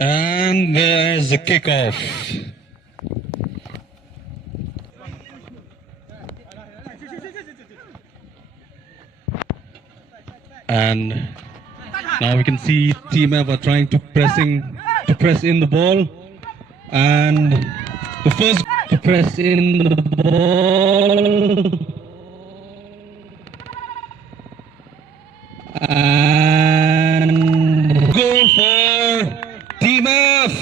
And there's the kickoff. And now we can see Team F are trying to press in the ball, and the first to press in the ball, and goal for Team F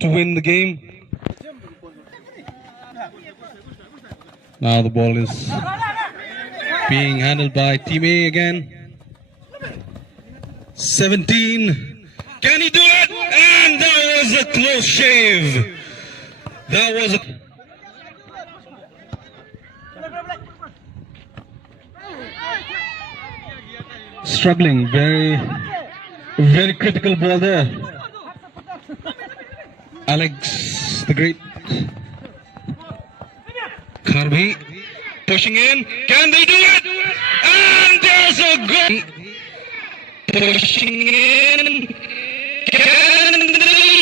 to win the game. Now the ball is being handled by Team A again. 17. Can he do it? And that was a close shave. That was a... Struggling. Very critical ball there. Alex, the great. Karbi. Pushing in. Can they do it? And there's a goal. Pushing in. Can they do it?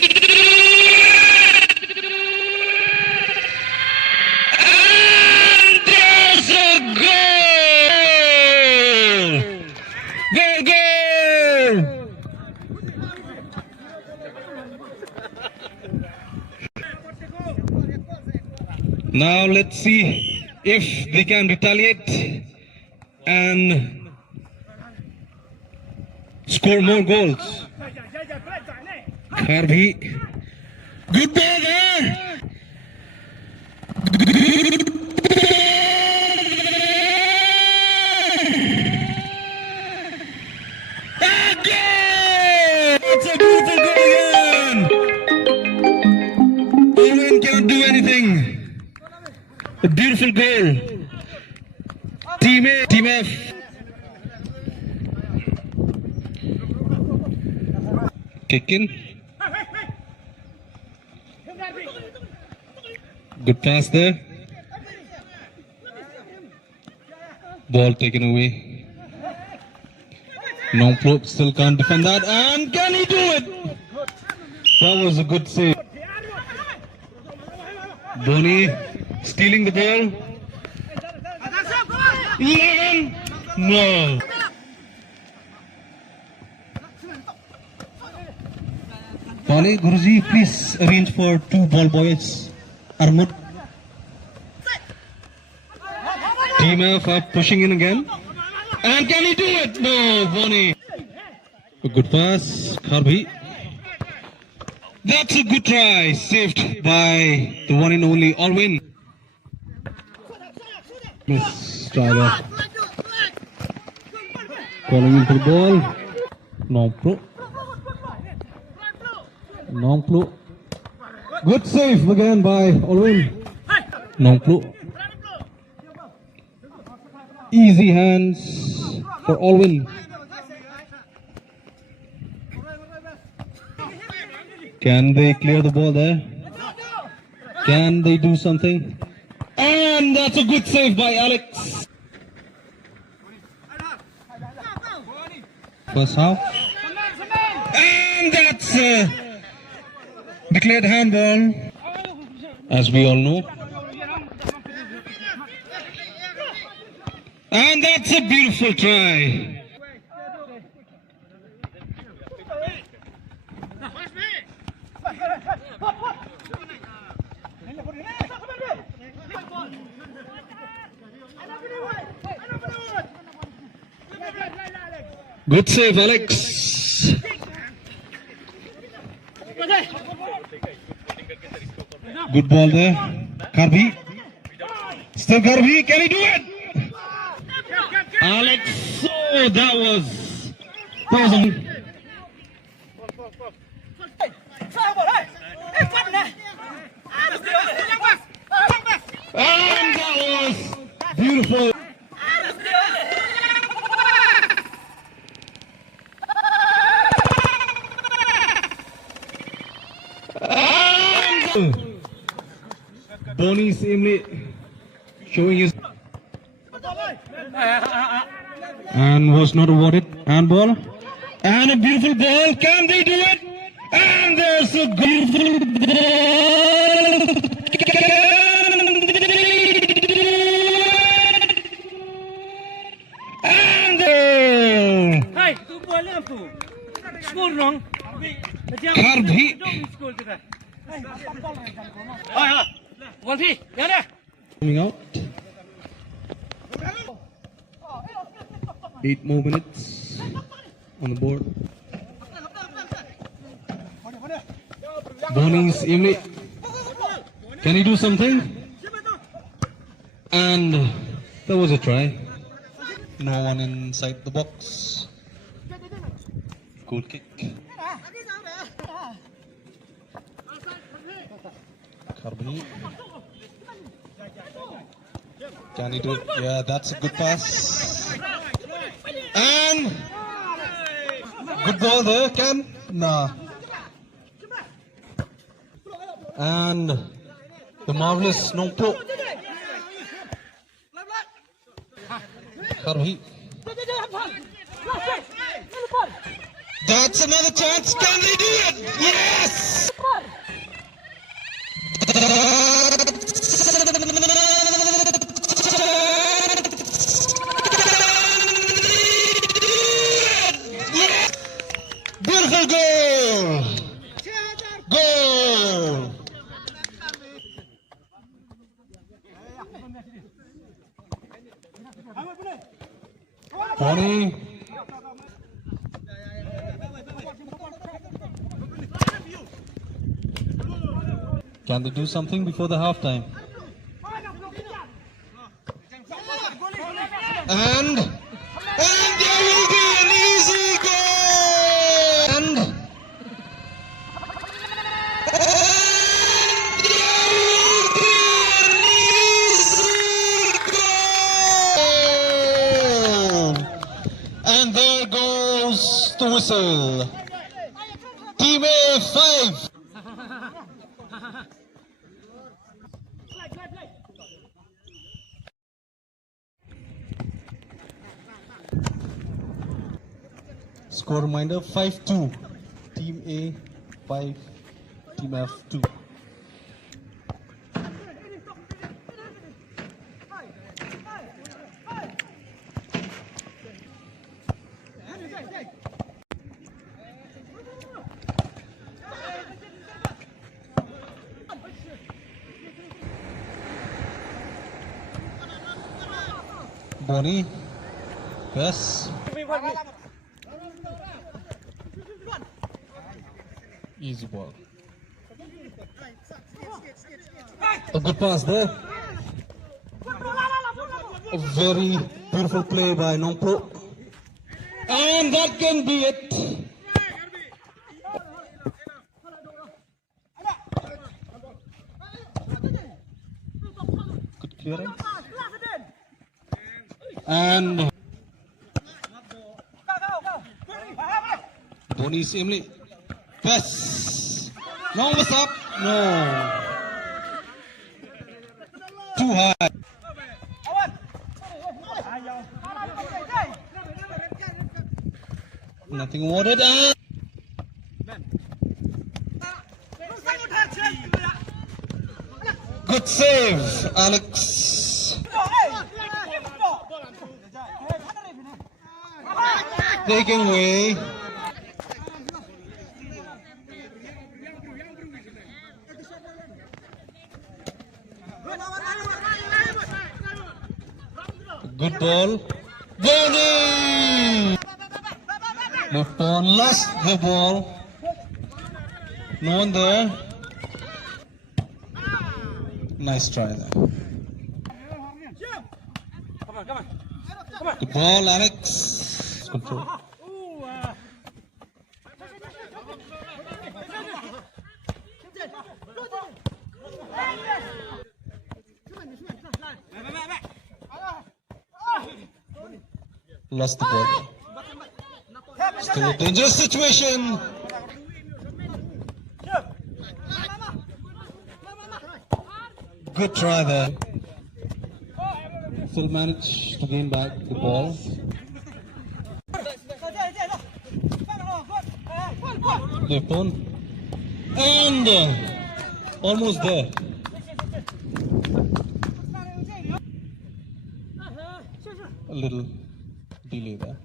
And there's a goal. Now let's see if they can retaliate and score more goals. Karbi. Good ball there. It's a beautiful goal again. Owen cannot do anything. A beautiful goal. Team A, Team F. Kick in. Good pass there. Ball taken away. Nongplo still can't defend that. And can he do it? That was a good save. Boni stealing the ball. 11. No. Boni, Guruji, please arrange for 2 ball boys. Armut. Team F are pushing in again. And can he do it? No, Boni. A good pass. Karbi. That's a good try. Saved by the one and only Alwyn. Miss driver. Calling into the ball. Nongplo. Nongplo. Good save again by Alwyn. Nongplo. Easy hands for Alwyn. Can they clear the ball there? Can they do something? And that's a good save by Alex. First half. And that's declared handball, as we all know. And that's a beautiful try. Good save, Alex. Good ball there. Karbi. Still Karbi. Can he do it? Alex. Oh, that was a... And that was beautiful. Boni seemingly showing his and was not awarded handball. And a beautiful ball. Can they do it? And there's a beautiful ball. And Hey, tu boleh apa? School nong. Karbi. School kita. Hai, hai. Wanti, ya deh. Coming out. 8 more minutes on the board. Bonnie's Imli. Can he do something? And there was a try. No one inside the box. Goal kick. Carboni. Can he do it? Yeah, that's a good pass. And good ball there, Can? Nah. And the marvelous Nongpo. Karhi. That's another chance. Can they do it? Yes! Beautiful goal! Goal! Bonnie. Can they do something before the halftime? And there will be an easy goal! And there will be an easy goal! And there goes the whistle. Team A 5. Score reminder 5-2. Team A 5, Team F 2. Bonnie. Yes. Easy ball. A good pass there. A very beautiful play by Nongpo. And that can be it. Good clearing. And Bonnie Simli. Yes. No, what's up? No. Too high. Nothing awarded. Good save, Alex. Taking away. Good ball. Bonnie! Left on, lost the ball. No one there. Nice try there. Good ball, Alex. Control. Lost the ball. Still a dangerous situation. Good try there. Still managed to gain back the ball. left on. And almost there. A little delay there.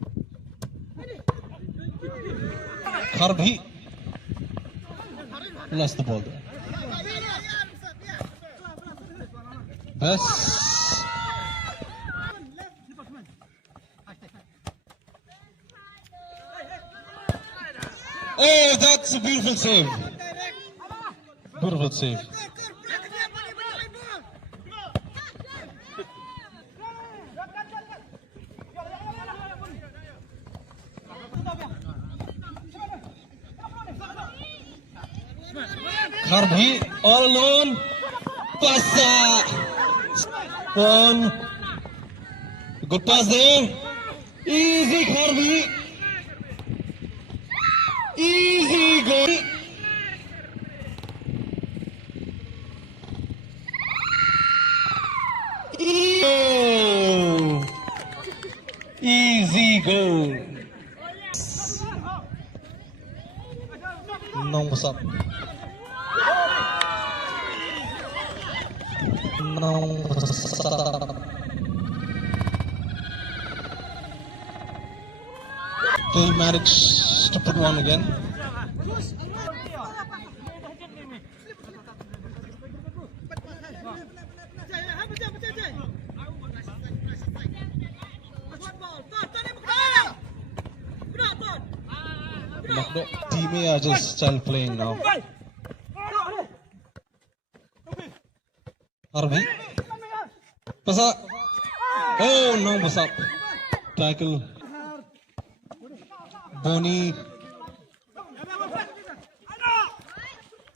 Karbhi lost the ball there. Yes. Oh, that's a beautiful save. Beautiful save. Karbhi all alone. Passa. One. Good pass there. Easy Karbhi. Easy goal. Oh. Easy goal. No, what's up? No, what's up? He managed to put one again. Team are just still playing now. Harvey. Pasa. Oh no, what's up? Tackle. Boni.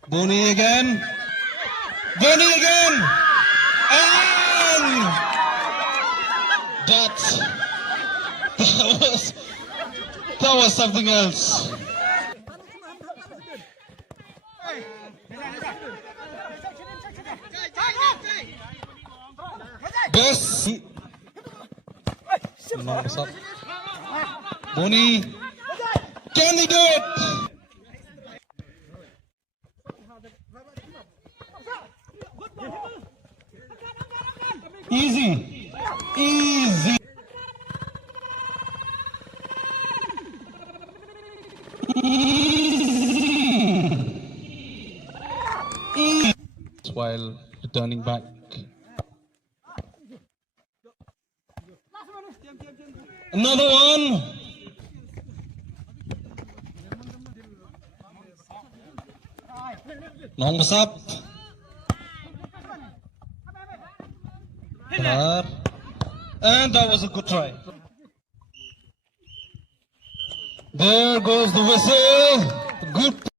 Boni again. Boni again. And that was something else. Best. No, what's up? Boni. Can he do it? Easy. Easy. Easy. While returning back. Another one. Long was up. And that was a good try. There goes the whistle. Good.